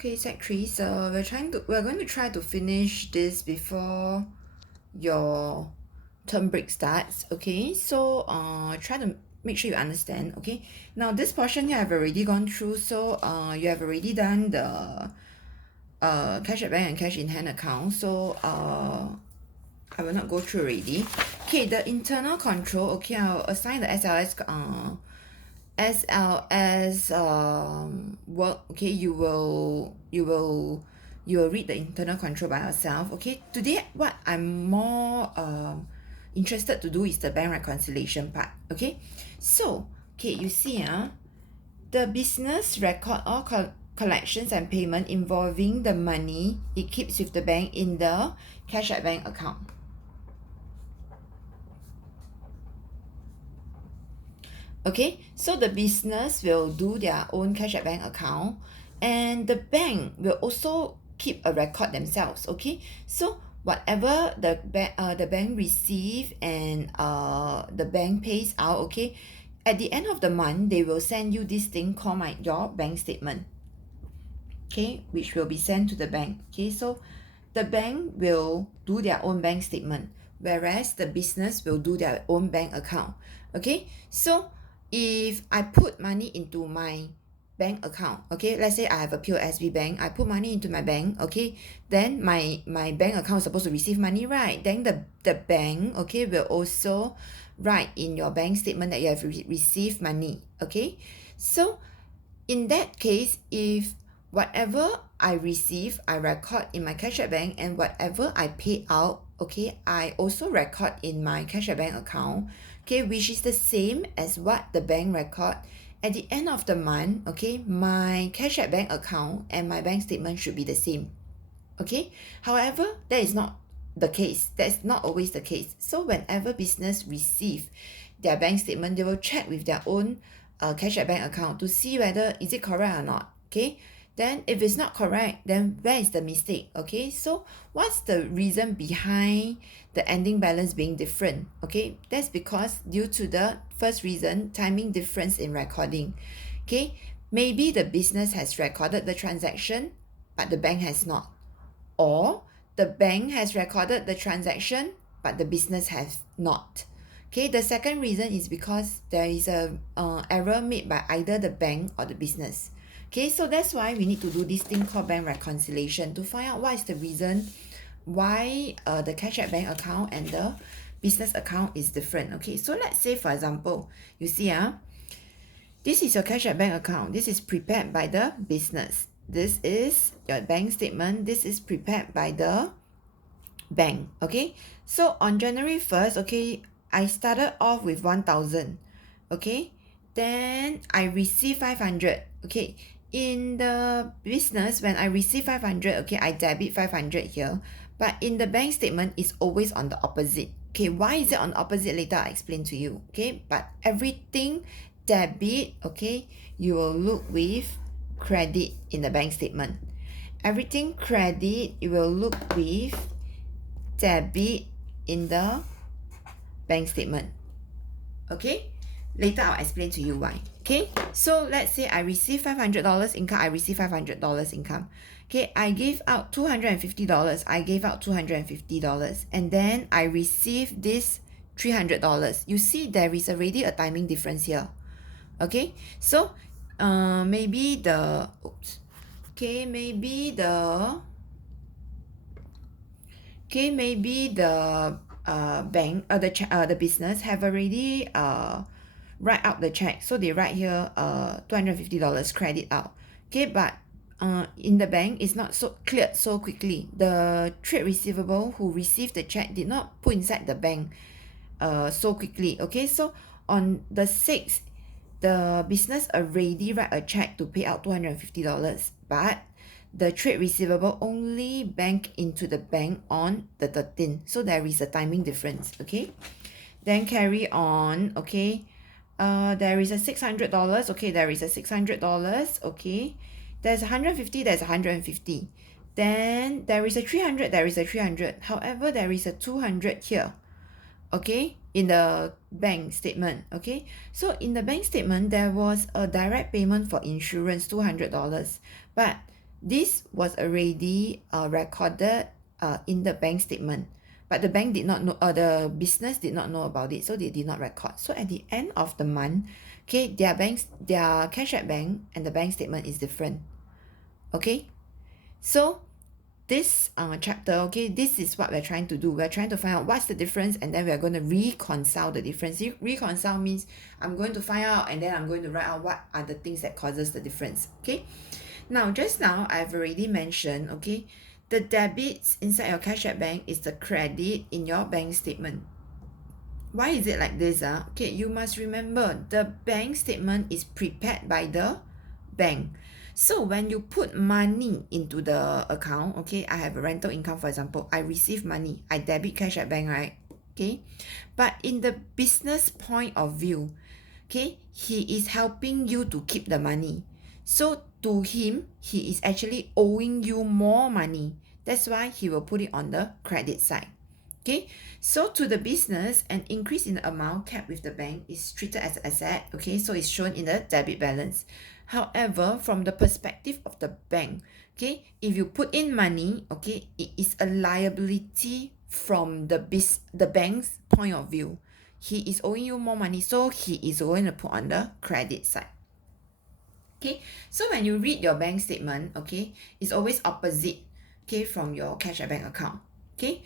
Okay, Sec 3, so we're going to try to finish this before your term break starts. Okay, so try to make sure you understand. Okay, now this portion here I've already gone through, so you have already done the cash at bank and cash in hand account, so I will not go through already. Okay, the internal control, okay, I'll assign the SLS work. Okay, you will read the internal control by yourself. Okay, today what I'm more interested to do is the bank reconciliation part. Okay, so okay, you see the business record all collections and payment involving the money it keeps with the bank in the cash at bank account. Okay, so the business will do their own cash at bank account, and the bank will also keep a record themselves. Okay, so whatever the bank receive and the bank pays out, okay, at the end of the month they will send you this thing called your bank statement. Okay, which will be sent to the bank. Okay, so the bank will do their own bank statement, whereas the business will do their own bank account. Okay, so if I put money into my bank account, okay, let's say I have a POSB bank, I put money into my bank, okay, then my bank account is supposed to receive money, right? Then the bank, okay, will also write in your bank statement that you have received money. Okay, so in that case, if whatever I receive, I record in my cash at bank, and whatever I pay out, okay, I also record in my cash at bank account, okay, which is the same as what the bank record. At the end of the month, okay, my cash at bank account and my bank statement should be the same. Okay, however, that is not the case. That's not always the case. So whenever business receive their bank statement, they will check with their own cash at bank account to see whether is it correct or not. Okay, then if it's not correct, then where is the mistake? Okay, so what's the reason behind the ending balance being different? Okay, that's because due to the first reason, timing difference in recording. Okay, maybe the business has recorded the transaction but the bank has not, or the bank has recorded the transaction but the business has not. Okay, the second reason is because there is a error made by either the bank or the business. Okay, so that's why we need to do this thing called bank reconciliation to find out what is the reason why the cash at bank account and the business account is different. Okay, so let's say for example, you see this is your cash at bank account. This is prepared by the business. This is your bank statement. This is prepared by the bank. Okay, so on January 1st, okay, I started off with 1,000. Okay, then I received 500. Okay, in the business, when I receive 500, okay, I debit 500 here, but in the bank statement, it's always on the opposite. Okay, why is it on the opposite? Later I'll explain to you. Okay, but everything debit, okay, you will look with credit in the bank statement. Everything credit, you will look with debit in the bank statement. Okay, later I'll explain to you why. Okay, so let's say I receive $500 income, I receive $500 income. Okay, I gave out $250, I gave out $250, and then I receive this $300. You see there is already a timing difference here. Okay, so maybe the bank or the business have already write out the check, so they write here $250 credit out. Okay, but in the bank it's not so cleared so quickly. The trade receivable who received the check did not put inside the bank so quickly. Okay, so on the 6th, the business already write a check to pay out $250, but the trade receivable only bank into the bank on the 13th, so there is a timing difference. Okay, then carry on. Okay, there is a $600. Okay, there is a $600. Okay, there's 150, there's 150, then there is a 300, there is a 300. However, there is a 200 here. Okay, in the bank statement. Okay, so in the bank statement there was a direct payment for insurance $200, but this was already recorded in the bank statement, but the bank did not know, the business did not know about it, so they did not record. So at the end of the month, okay, their cash at bank and the bank statement is different. Okay, so this chapter, okay, this is what we're trying to do. We're trying to find out what's the difference, and then we're going to reconcile the difference. Reconcile means I'm going to find out, and then I'm going to write out what are the things that causes the difference. Okay, now just now I've already mentioned, okay, the debits inside your cash at bank is the credit in your bank statement. Why is it like this? Okay, you must remember the bank statement is prepared by the bank. So when you put money into the account, okay, I have a rental income, for example, I receive money, I debit cash at bank, right? Okay, but in the business point of view, okay, he is helping you to keep the money. So to him, he is actually owing you more money. That's why he will put it on the credit side. Okay, so to the business, an increase in the amount kept with the bank is treated as an asset. Okay, so it's shown in the debit balance. However, from the perspective of the bank, okay, if you put in money, okay, it is a liability from the bank's point of view. He is owing you more money, so he is going to put on the credit side. Okay, so when you read your bank statement, okay, it's always opposite, okay, from your cash at bank account. Okay,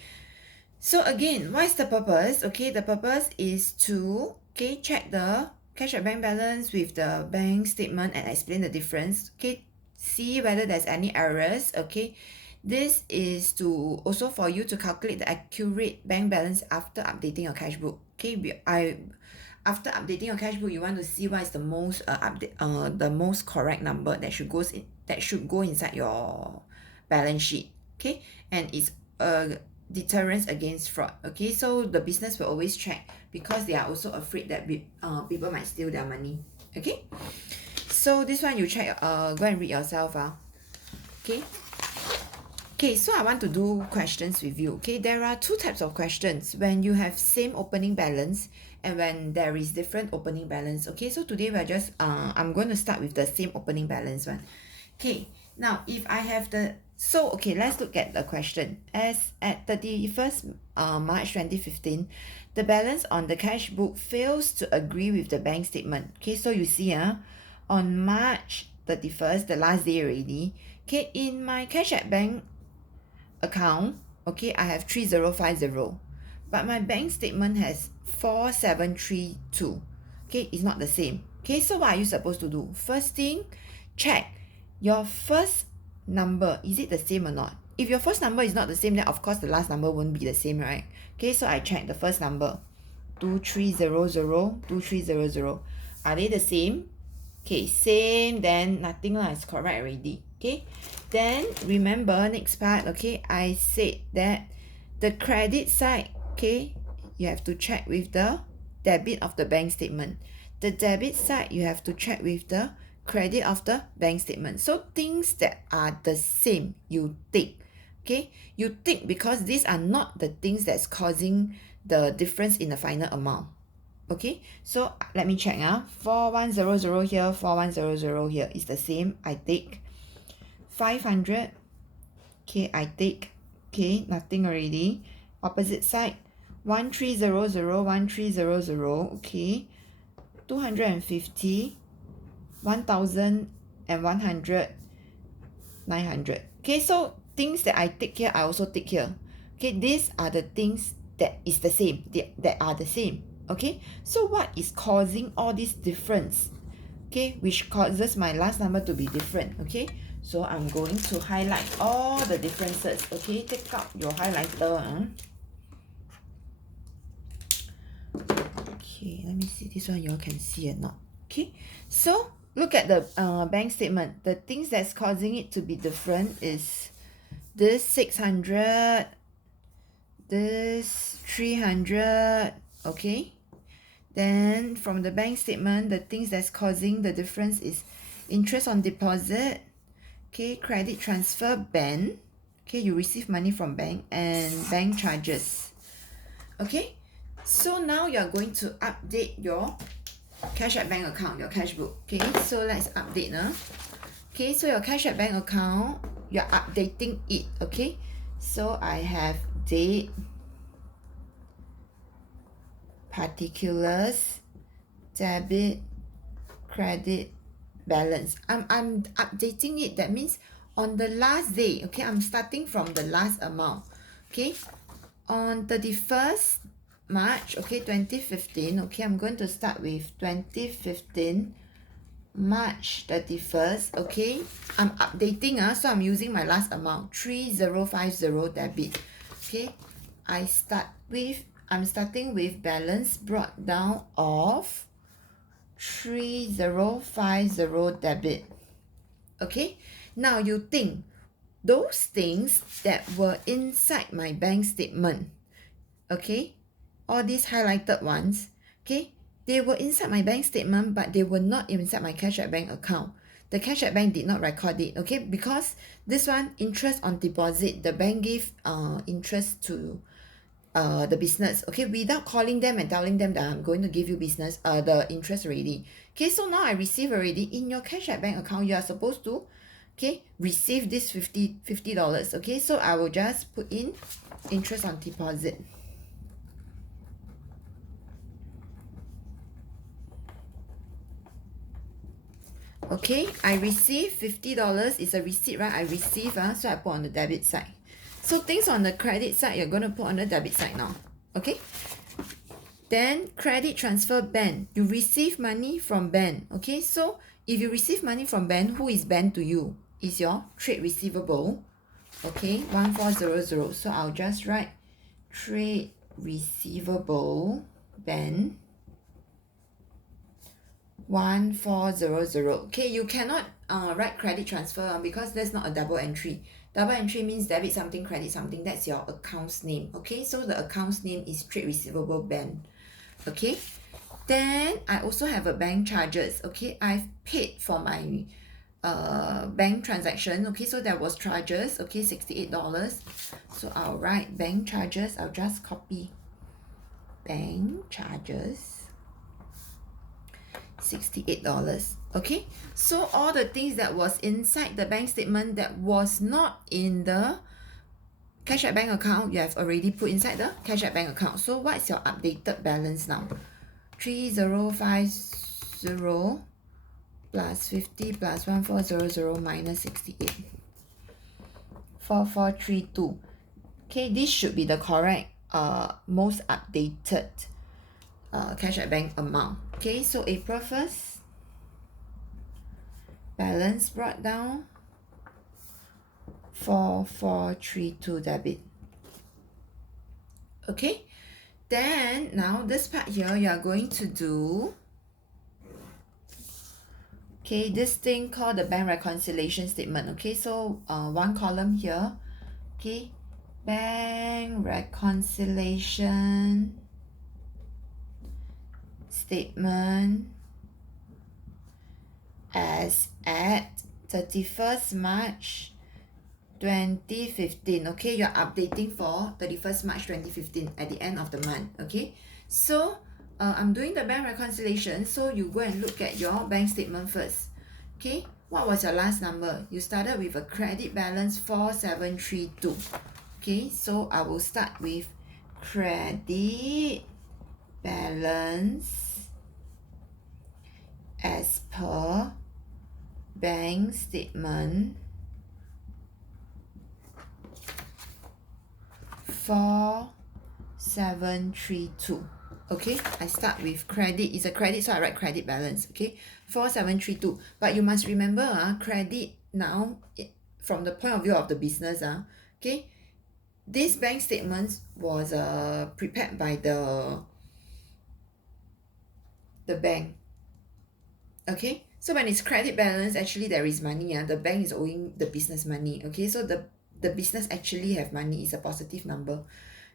so again, what is the purpose? Okay, the purpose is to, okay, check the cash at bank balance with the bank statement and explain the difference. Okay, see whether there's any errors. Okay, this is to also for you to calculate the accurate bank balance after updating your cash book. Okay, after updating your cash book, you want to see what is the most correct number that should go inside your balance sheet. Okay, and it's deterrence against fraud. Okay, so the business will always check because they are also afraid that people might steal their money. Okay, so this one you check, go and read yourself. Okay, so I want to do questions with you. Okay, there are two types of questions when you have same opening balance and when there is different opening balance. Okay, so today we're just I'm going to start with the same opening balance one. Okay, now if I have okay, let's look at the question. As at 31st March 2015, the balance on the cash book fails to agree with the bank statement. Okay, so you see on March 31st, the last day already, okay, in my cash at bank account, okay, I have 3050, but my bank statement has 4732. Okay, it's not the same. Okay, so what are you supposed to do? First thing, check your first number, is it the same or not? If your first number is not the same, then of course the last number won't be the same, right? Okay, so I check the first number, 2300. Are they the same? Okay, same, then nothing lah, it's correct already. Okay, then remember next part, okay, I said that the credit side, okay, you have to check with the debit of the bank statement. The debit side, you have to check with the credit of the bank statement. So things that are the same, you tick. Okay, you tick because these are not the things that's causing the difference in the final amount. Okay, so let me check 4100 here, 4100 here is the same, I take. 500, okay, I take. Okay, nothing already. Opposite side, 1300, okay, 250, 1100, 900. Okay, so things that I take here, I also take here. Okay, these are the things that is the same, that are the same. Okay, so what is causing all this difference? Okay, which causes my last number to be different. Okay, so I'm going to highlight all the differences. Okay, take out your highlighter. Okay, let me see this one, you all can see or not. Okay, so look at the bank statement. The things that's causing it to be different is this 600, this 300. Okay, then from the bank statement, the things that's causing the difference is interest on deposit, okay, credit transfer ban, okay, you receive money from bank, and bank charges. Okay, so now you're going to update your cash at bank account, your cash book. Okay, so let's update now. Okay, so your cash at bank account, you're updating it. Okay, so I have date, particulars, debit, credit, balance. I'm updating it. That means on the last day, okay, I'm starting from the last amount. Okay, on 31st March, okay, 2015, okay, I'm going to start with 2015 March 31st, okay, I'm updating, so I'm using my last amount, 3050 debit. Okay, I'm starting with balance brought down of 3050 debit. Okay, now you think those things that were inside my bank statement, okay, all these highlighted ones, okay, they were inside my bank statement, but they were not inside my cash at bank account. The cash at bank did not record it, okay, because this one, interest on deposit, the bank gave interest to the business, okay, without calling them and telling them that I'm going to give you business the interest already. Okay, so now I receive already. In your cash at bank account, you are supposed to, okay, receive this $50. Okay, so I will just put in interest on deposit. Okay, I receive $50. It's a receipt, right? I receive, so I put on the debit side. So things on the credit side, you're going to put on the debit side now. Okay, then credit transfer Ben, you receive money from Ben. Okay, so if you receive money from Ben, who is Ben to you? Is your trade receivable. Okay, 1400. So I'll just write trade receivable Ben 1400. Okay, you cannot write credit transfer because that's not a double entry. Double entry means debit something, credit something. That's your account's name. Okay, so the account's name is trade receivable Ben. Okay, then I also have a bank charges. Okay, I've paid for my bank transaction. Okay, so there was charges. Okay, $68. So I'll write bank charges. I'll just copy bank charges, $68. Okay, so all the things that was inside the bank statement that was not in the cash at bank account, you have already put inside the cash at bank account. So what's your updated balance now? 3050 plus 50 plus 1400 minus 68, 4432. Okay, this should be the correct most updated cash at bank amount. Okay, so April 1st, balance brought down 4432 debit. Okay, then now this part here you are going to do, okay, this thing called the bank reconciliation statement. Okay, so one column here, okay, bank reconciliation statement as at 31st March 2015. Okay, you're updating for 31st March 2015 at the end of the month. Okay, so I'm doing the bank reconciliation, so you go and look at your bank statement first. Okay, what was your last number? You started with a credit balance 4732. Okay, so I will start with credit balance as per bank statement 4732. Okay, I start with credit. It's a credit, so I write credit balance. Okay, 4732. But you must remember, credit now, from the point of view of the business, okay, this bank statement was prepared by the bank. Okay, so when it's credit balance, actually there is money. The bank is owing the business money. Okay, so the business actually have money. It's a positive number.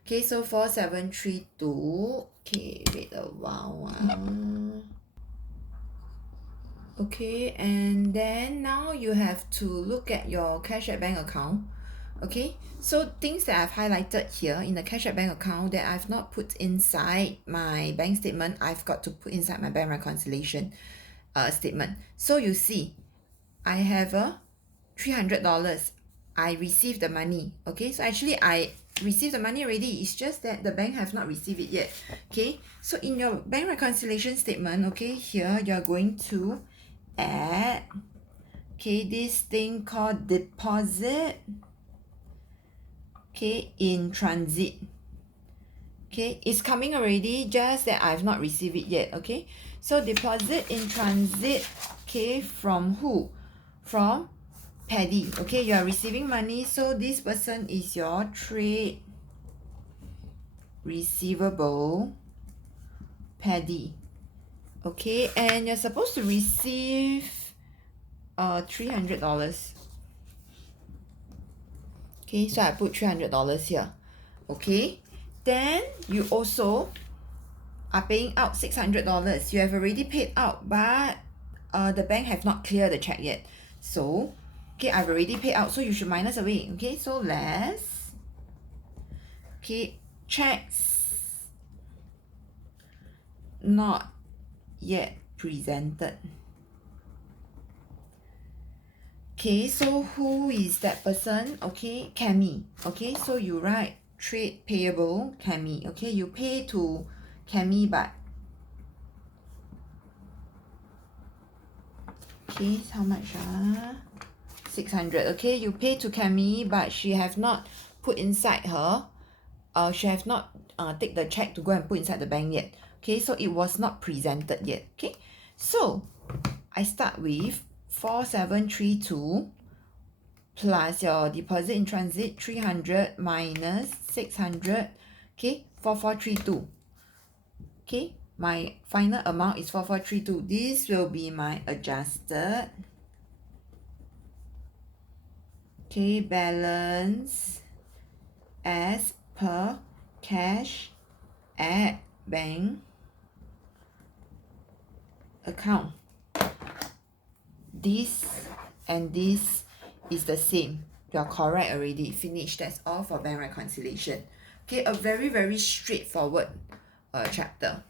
Okay, so 4732. Okay, wait a while. Okay, and then now you have to look at your cash at bank account. Okay, so things that I've highlighted here in the cash at bank account that I've not put inside my bank statement, I've got to put inside my bank reconciliation statement. So you see, I have a $300. I received the money. Okay, so actually I received the money already. It's just that the bank have not received it yet. Okay, so in your bank reconciliation statement, okay, here you're going to add, okay, this thing called deposit, okay, in transit. Okay, it's coming already, just that I've not received it yet. Okay, so deposit in transit, okay, from who? From Paddy. Okay, you are receiving money, so this person is your trade receivable, Paddy. Okay, and you're supposed to receive $300. Okay, so I put $300 here. Okay, then you also are paying out $600. You have already paid out, but the bank have not cleared the check yet. So, okay, I've already paid out, so you should minus away. Okay, so less, okay, checks not yet presented. Okay, so who is that person? Okay, Cammy. Okay, so you write trade payable, Cammy. Okay, you pay to Cammy, but okay, how much? 600. Okay, you pay to Cammy, but she have not put inside her. She have not take the check to go and put inside the bank yet. Okay, so it was not presented yet. Okay, so I start with 4732 plus your deposit in transit 300 minus 600. Okay, 4432. Okay, my final amount is 4432. This will be my adjusted, okay, balance as per cash at bank account. This and this is the same. You are correct already. Finished. That's all for bank reconciliation. Okay, a very, very straightforward chapter.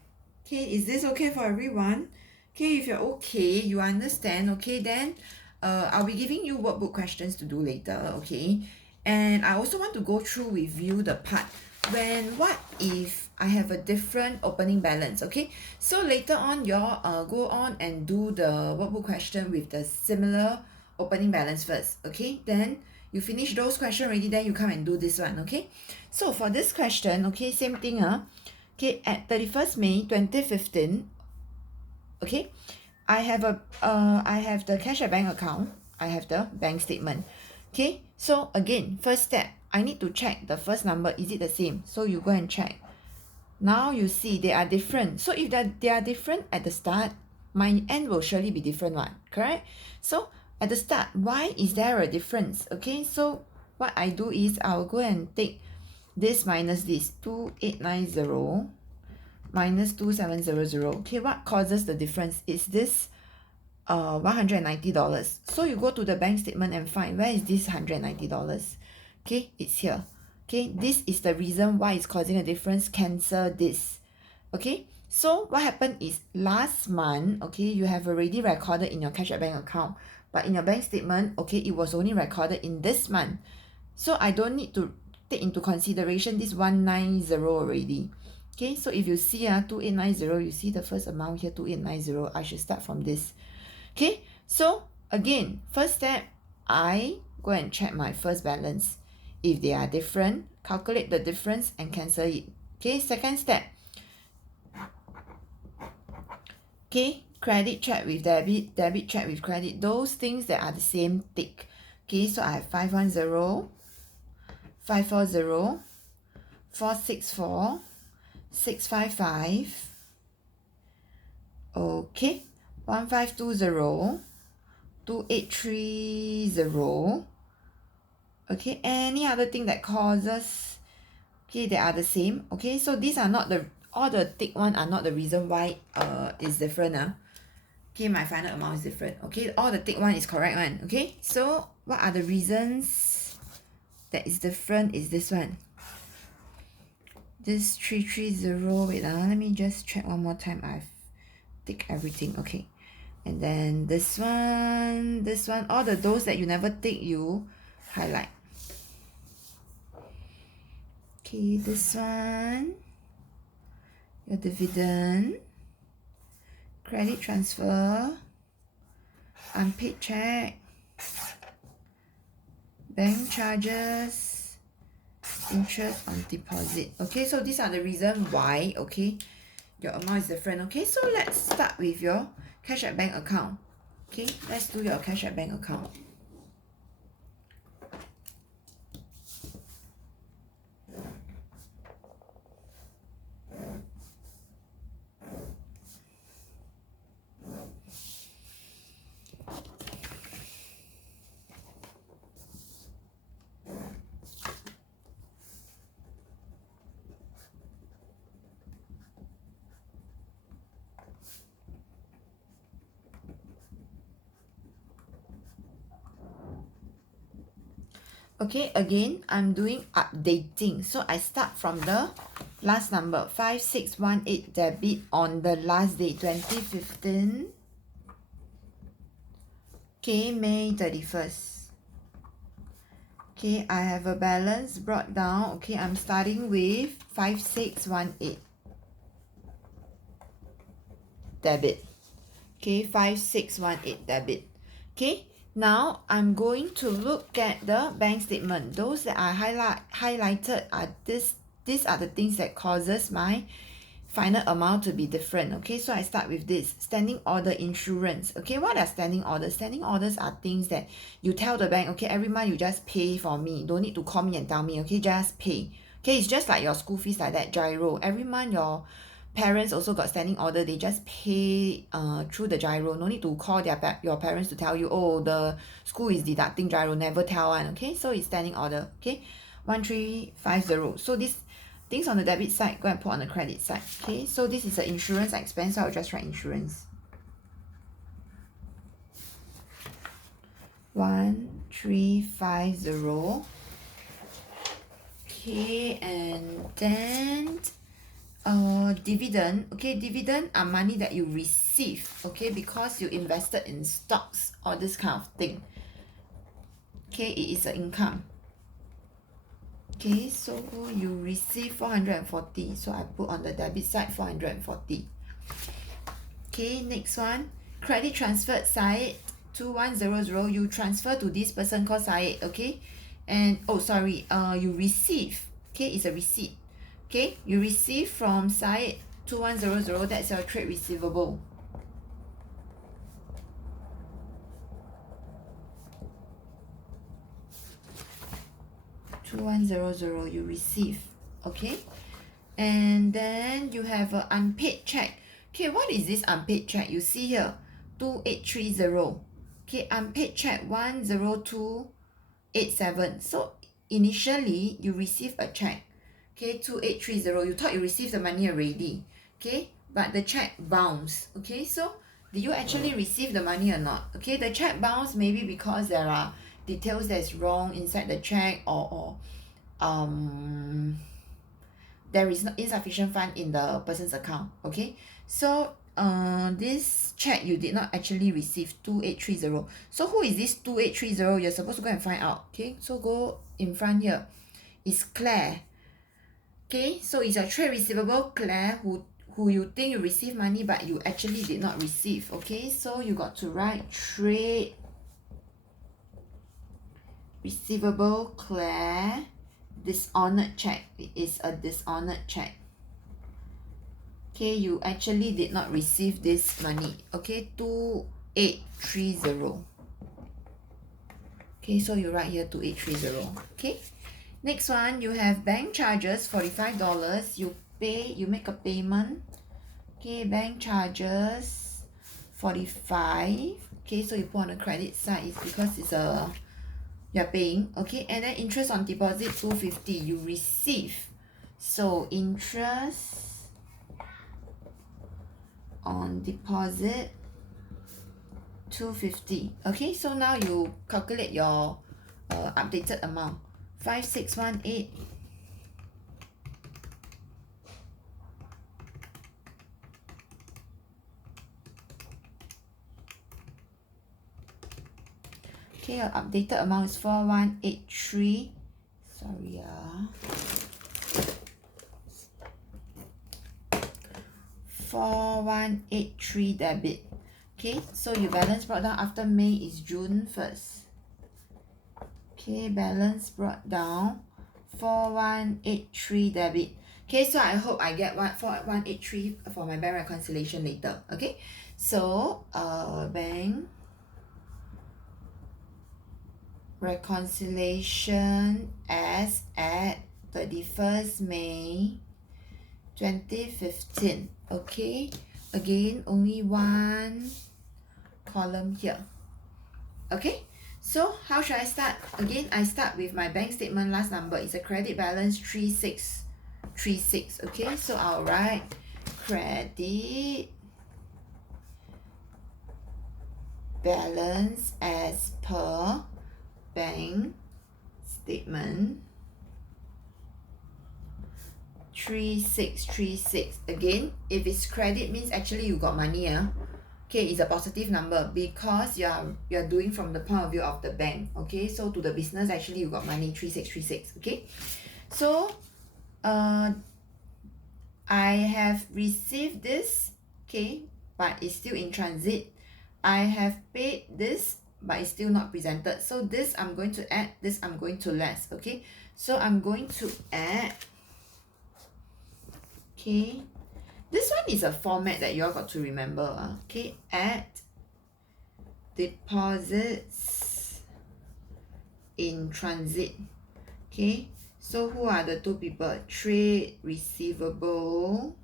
Okay, is this okay for everyone? Okay, if you're okay, you understand, okay, then I'll be giving you workbook questions to do later, okay? And I also want to go through with you the part when what if I have a different opening balance, okay? So later on, y'all go on and do the workbook question with the similar opening balance first, okay? Then you finish those questions already, then you come and do this one, okay? So for this question, okay, same thing, okay, at 31st May 2015, okay, I have the cash at bank account, I have the bank statement. Okay, so again, first step, I need to check the first number, is it the same? So you go and check. Now you see they are different. So if they are different at the start, my end will surely be different one, correct? So at the start, why is there a difference? Okay, so what I do is I'll go and take this minus this, 2890 minus 2700. Okay, what causes the difference? Is this $190. So you go to the bank statement and find where is this $190. Okay, it's here. Okay, this is the reason why it's causing a difference. Cancel this. Okay, so what happened is last month, okay, you have already recorded in your cash at bank account, but in your bank statement, okay, it was only recorded in this month. So I don't need to take into consideration this 190 already. Okay, so if you see 2890, you see the first amount here, 2890, I should start from this. Okay, so again, first step, I go and check my first balance. If they are different, calculate the difference and cancel it. Okay, second step. Okay, credit check with debit, debit check with credit. Those things that are the same tick. Okay, so I have 510, 540, 464, 655. Okay, 1520, 2830. Okay, any other thing that causes, okay, they are the same. Okay, so these are not the, all the tick one are not the reason why it's different. Okay, my final amount is different. Okay, all the tick one is correct one. Okay, so what are the reasons that is different is this one. This 330, wait, let me just check one more time. I've ticked everything. Okay, And then this one, all those that you never take, you highlight. Okay, this one, your dividend, credit transfer, unpaid check, bank charges, interest on deposit. Okay, so these are the reason why, okay, your amount is different. Okay, so let's start with your cash at bank account. Okay, let's do your cash at bank account. Okay, again, I'm doing updating. So I start from the last number, 5618 debit on the last day, 2015. Okay, May 31st. Okay, I have a balance brought down. Okay, I'm starting with 5618 debit. Okay, 5618 debit. Okay, now I'm going to look at the bank statement. Those that are highlighted are these are the things that causes my final amount to be different. Okay, so I start with this standing order insurance. Okay, what are standing orders? Standing orders are things that you tell the bank, okay, every month you just pay for me, don't need to call me and tell me. Okay, just pay. Okay, it's just like your school fees like that, giro. Every month your parents also got standing order, they just pay through the giro. No need to call your parents to tell you, oh, the school is deducting giro. Never tell one. Okay, so it's standing order. Okay, 1350. So this things on the debit side, go and put on the credit side. Okay, so this is the insurance expense, so I'll just write insurance. 1350. Okay, and then dividend. Okay, dividend are money that you receive, okay, because you invested in stocks or this kind of thing. Okay, it is an income. Okay, so you receive 440, so I put on the debit side 440. Okay, next one, credit transferred Syed 2100, you transfer to this person called Syed. Okay, and oh sorry, you receive, okay, it's a receipt. Okay, you receive from Syed 2100, that's your trade receivable. you receive. Okay, and then you have an unpaid check. Okay, what is this unpaid check? You see here 2830. Okay, unpaid check 10287. So initially you receive a check, okay, 2830. You thought you received the money already, okay, but the check bounced. Okay, so did you actually receive the money or not? Okay, the check bounced maybe because there are details that's wrong inside the check, or there is no insufficient fund in the person's account. Okay, so this check you did not actually receive 2830. So who is this 2830? You're supposed to go and find out. Okay, so go in front here. It's Claire. Okay, so it's your trade receivable Claire, who you think you receive money but you actually did not receive. Okay, so you got to write trade receivable Claire, dishonored check. It is a dishonored check. Okay, you actually did not receive this money. Okay, 2830. Okay, so you write here 2830. Okay, next one, you have bank charges, $45. You make a payment. Okay, bank charges 45. Okay, so you put on the credit side, it's because it's you're paying. Okay, and then interest on deposit 250, you receive. So interest on deposit 250. Okay, so now you calculate your updated amount, 5618. Okay, your updated amount is 4183. Sorry, 4183 debit. Okay, so your balance brought down after May is June 1st. Okay, balance brought down 4183 debit. Okay, so I hope I get 4183 for my bank reconciliation later. Okay, so bank reconciliation as at 31st May 2015. Okay, again only one column here. Okay, so how should I start? Again, I start with my bank statement last number. It's a credit balance 3636. Okay, so I'll write credit balance as per bank statement 3636. Again, if it's credit means actually you got money. Okay, it's a positive number because you're doing from the point of view of the bank. Okay, so to the business actually you got money 3636. Okay, so I have received this, okay, but it's still in transit. I have paid this, but it's still not presented. So this I'm going to add, this I'm going to less. Okay, so I'm going to add. Okay, this one is a format that you all got to remember. Okay, add deposits in transit. Okay, so who are the two people? Trade receivable.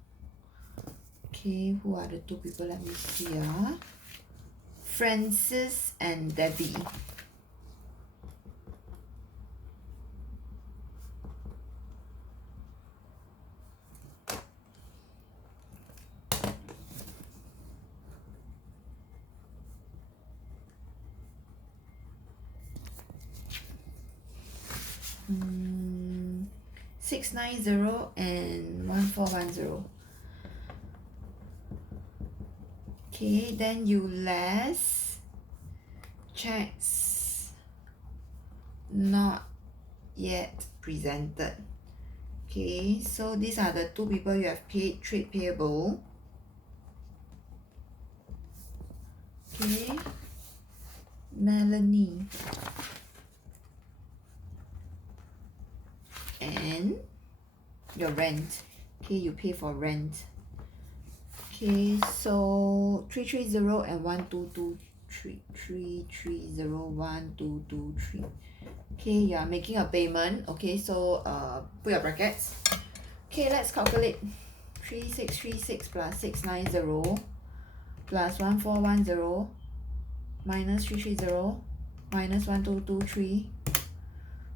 Okay, who are the two people? Let me see. Francis and Debbie. Hmm, 690 and 1410. Okay, then you less checks not yet presented. Okay, so these are the two people you have paid trade payable. Okay, Melanie and your rent. Okay, you pay for rent. Okay, so 330 and 1223. 330 1223. Okay, you are making a payment. Okay, so put your brackets. Okay, let's calculate. 3636 plus 690 plus 1410 minus 330 minus 1223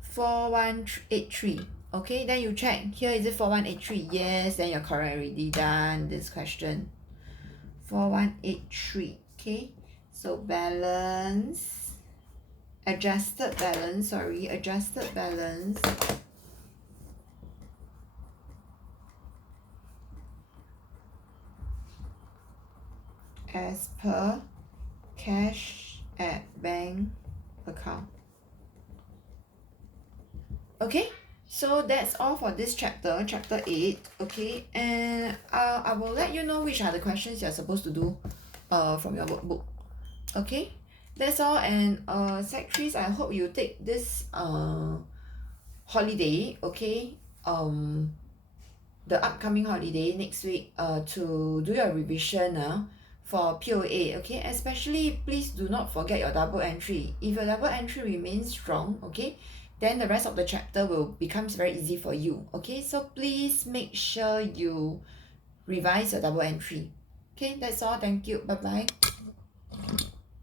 4183. Okay, then you check here, is it 4183? Yes, then you're correct already. Done this question. 4183. Okay, so balance, adjusted balance as per cash at bank account. Okay, so that's all for this chapter 8. Okay, and I will let you know which are the questions you're supposed to do from your workbook. Okay, that's all. And sec 3s, I hope you take this holiday. Okay, the upcoming holiday next week to do your revision for POA. Okay, especially please do not forget your double entry. If your double entry remains strong, okay, then the rest of the chapter will becomes very easy for you. Okay, so please make sure you revise your double entry. Okay, that's all. Thank you. Bye bye.